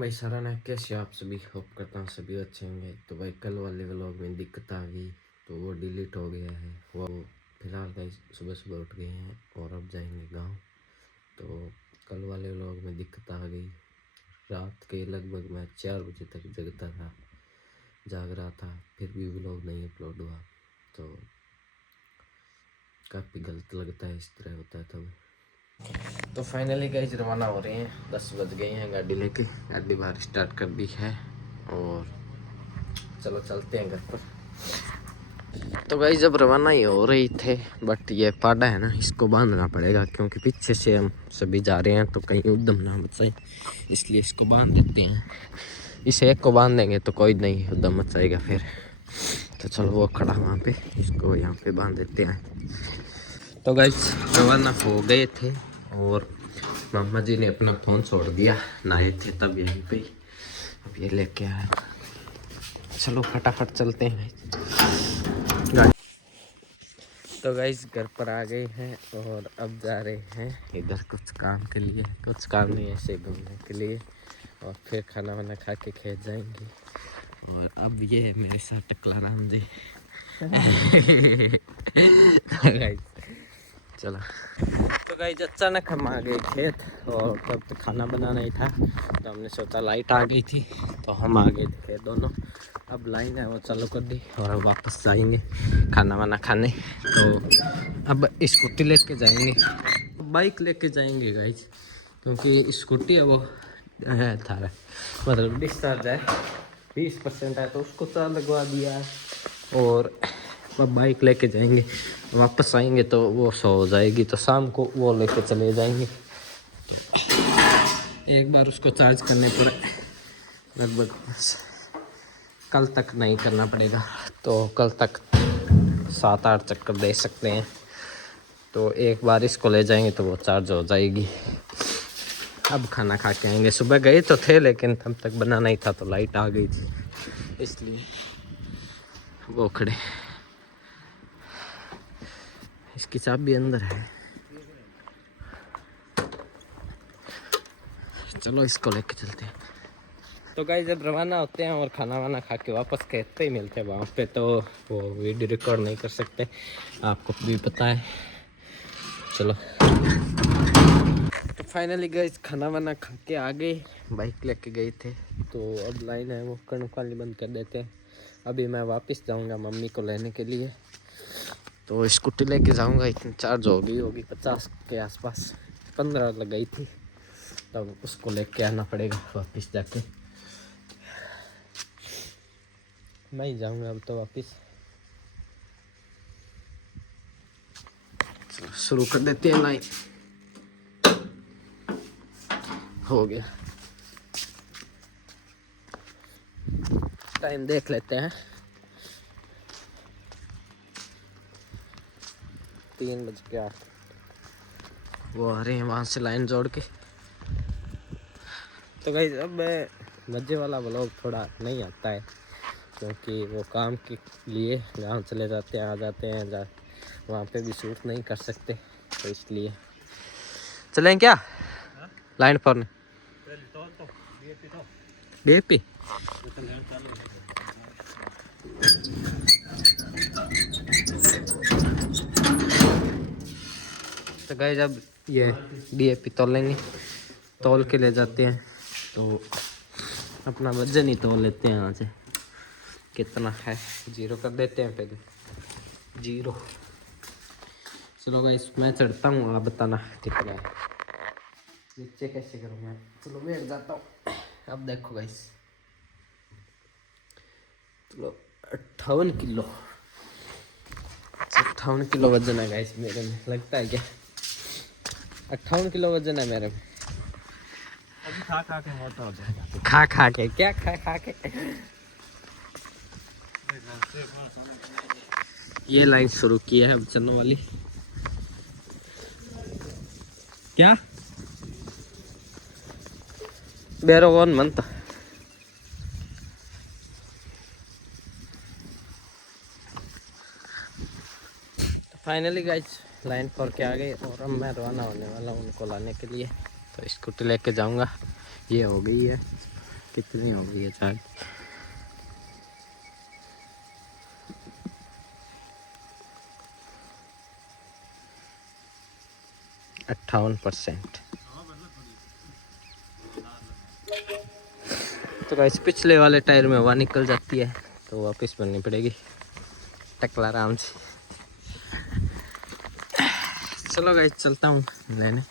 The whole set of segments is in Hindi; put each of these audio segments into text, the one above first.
भाई सारा ने कैसे आप सभी होप करता हूँ सभी अच्छे होंगे। तो भाई कल वाले व्लॉग में दिक्कत आ गई तो वो डिलीट हो गया है। वो फिलहाल भाई सुबह सुबह उठ गए हैं और अब जाएंगे गांव। तो कल वाले व्लॉग में दिक्कत आ गई। रात के लगभग मैं 4 बजे तक जगता था, जाग रहा था, फिर भी व्लॉग नहीं अपलोड हुआ। तो काफ़ी गलत लगता है, इस तरह होता है तब। तो फाइनली गाइस रवाना हो रहे हैं, 10 बज गए हैं। गाड़ी लेके गाड़ी बाहर स्टार्ट कर दी है और चलो चलते हैं घर पर। तो गाइस जब रवाना ही हो रही थे, बट ये पाड़ा है ना, इसको बांधना पड़ेगा क्योंकि पीछे से हम सभी जा रहे हैं तो कहीं उद्यम ना मचाए, इसलिए इसको बांध देते हैं। इस एक को बांध देंगे तो कोई नहीं उद्यम मचाएगा फिर। तो चलो वो खड़ा वहाँ पे, इसको यहाँ पे बांध देते हैं। तो गाइस रवाना हो गए थे और मामा जी ने अपना फ़ोन छोड़ दिया, नहाए थे तब यहीं पे। अब ये लेके आया, चलो फटाफट चलते हैं गाड़ी। तो गाइस घर पर आ गए हैं और अब जा रहे हैं इधर कुछ काम के लिए, कुछ काम नहीं ऐसे घूमने के लिए, और फिर खाना वाना खा के खेत जाएंगे। और अब ये है मेरे साथ टकला राम जी। गाइस चलो। तो गाइस अचानक हम आ गए खेत और तब तो खाना बनाना ही था, तो हमने सोचा लाइट आ गई थी तो हम आ गए थे खेत दोनों। अब लाइन है वो चालू कर दी और अब वापस जाएंगे खाना वाना खाने। तो अब स्कूटी लेके जाएंगे, बाइक लेके जाएंगे गाइस, क्योंकि स्कूटी है वो है थारा, मतलब डिस्चार्ज है 20% है तो उसको चार्ज लगवा दिया है। और अब बाइक लेके जाएंगे, वापस आएंगे तो वो 100 हो जाएगी, तो शाम को वो लेके चले जाएंगे। तो एक बार उसको चार्ज करने पर लगभग कल तक नहीं करना पड़ेगा, तो कल तक 7-8 चक्कर दे सकते हैं। तो एक बार इसको ले जाएंगे तो वो चार्ज हो जाएगी। अब खाना खा के आएंगे। सुबह गए तो थे लेकिन तब तक बनाना ही था तो लाइट आ गई थी, इसलिए वो खड़े। इसकी चाबी अंदर है, चलो इसको लेके चलते हैं। तो गाइस जब रवाना होते हैं और खाना वाना खा के वापस खेत पे ही मिलते हैं वहाँ पे, तो वो वीडियो रिकॉर्ड नहीं कर सकते, आपको भी पता है। चलो तो फाइनली गाइस खाना वाना खा के आ गए, बाइक लेके गए थे तो अब लाइन है वो कणक वाली बंद कर देते हैं। अभी मैं वापस जाऊंगा मम्मी को लेने के लिए, तो स्कूटी लेके जाऊंगा। इतनी चार्ज हो गई होगी 50 के आसपास, 15 लग गई थी, तब उसको लेके आना पड़ेगा वापस जाके। मैं ही जाऊंगा अब तो वापस। शुरू कर देते हैं, लाइन हो गया। टाइम देख लेते हैं, 3:08। वो आ रहे हैं वहाँ से लाइन जोड़ के। तो गाइस अब मज़े वाला व्लॉग थोड़ा नहीं आता है, क्योंकि वो काम के लिए गांव चले जाते हैं, आ जाते हैं, वहाँ पे भी शूट नहीं कर सकते, तो इसलिए चलें क्या लाइन पर डीएपी। तो गाइस अब ये डीएपी तोल लेंगे, तोल के ले जाते हैं, तो अपना वजन ही तोल लेते हैं यहाँ से कितना है। 0 कर देते हैं पहले, 0। चलो गाइस मैं चढ़ता हूँ, आप बताना कितना है। नीचे कैसे करूँ मैं, चलो बैठ जाता हूँ। अब देखो गाइस, चलो 58 किलो, 58 किलो वजन है गाइस मेरे में, लगता है क्या 58 किलो वजन है मेरे में। अभी खा खा के मोटा हो जाएगा, खा खा के क्या, खा खा के। ये लाइन शुरू की है अब चलने वाली, क्या बेरो कौन मनता। फाइनली गाइस लाइन पर के आ गए और अब मैं रवाना होने वाला हूँ उनको लाने के लिए। तो स्कूटी लेके जाऊंगा, ये हो गई है कितनी हो गई है चार्ज? 58%। तो गाइस पिछले वाले टायर में हवा निकल जाती है तो वापस भरनी पड़ेगी टकला आराम से। चलो गाइस चलता हूँ लेने।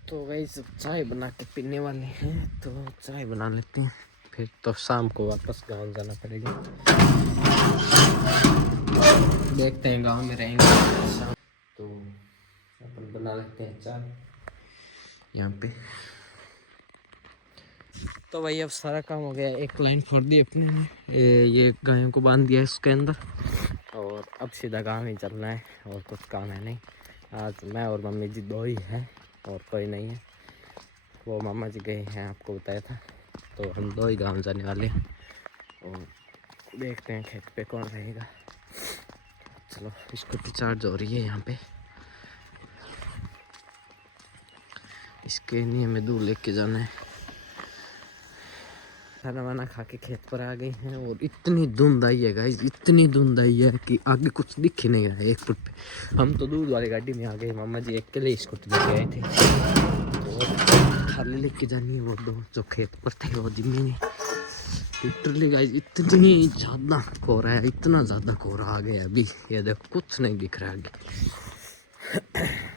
तो गाइस चाय बना के पीने वाले हैं तो चाय बना लेते हैं, फिर तो शाम को वापस गांव जाना पड़ेगा। देखते हैं गांव में रहेंगे शाम तो अपन बना लेते हैं चाय यहाँ पे। तो भाई अब सारा काम हो गया, एक लाइन फोड़ दी अपने ने, ये गायों को बांध दिया इसके अंदर और अब सीधा गाँव ही चलना है और कुछ काम है नहीं। आज मैं और मम्मी जी दो ही हैं और कोई नहीं है, वो मामा जी गए हैं आपको बताया था, तो हम दो ही गाँव जाने वाले हैं और देखते हैं खेत पे कौन रहेगा। चलो स्कूटी चार्ज हो रही है यहाँ पे, इसके लिए हमें दूर लेके जाना है। खाना वाना खा के खेत पर आ गए हैं और इतनी धुंध आई है गाइस, इतनी धुंध आई है कि आगे कुछ दिख ही नहीं रहा है 1 फुट पे। हम तो दूध वाली गाड़ी में आ गए, मामा जी अकेले स्कूटी लेके आए थे तो खाली लेके जानी है। वो दो जो खेत पर थे वो जिम्मे लिटरली गाइस इतनी ज़्यादा कोहरा है, इतना ज़्यादा कोहरा आ गया अभी, ये देखो कुछ नहीं दिख रहा आगे।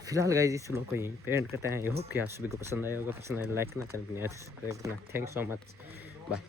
फिलहाल गाइस इस व्लॉग को यहीं पे एंड करते हैं। आई होप कि आप सभी को पसंद आया होगा, पसंद आया लाइक करना, चैनल को सब्सक्राइब करना। Thanks so much, bye.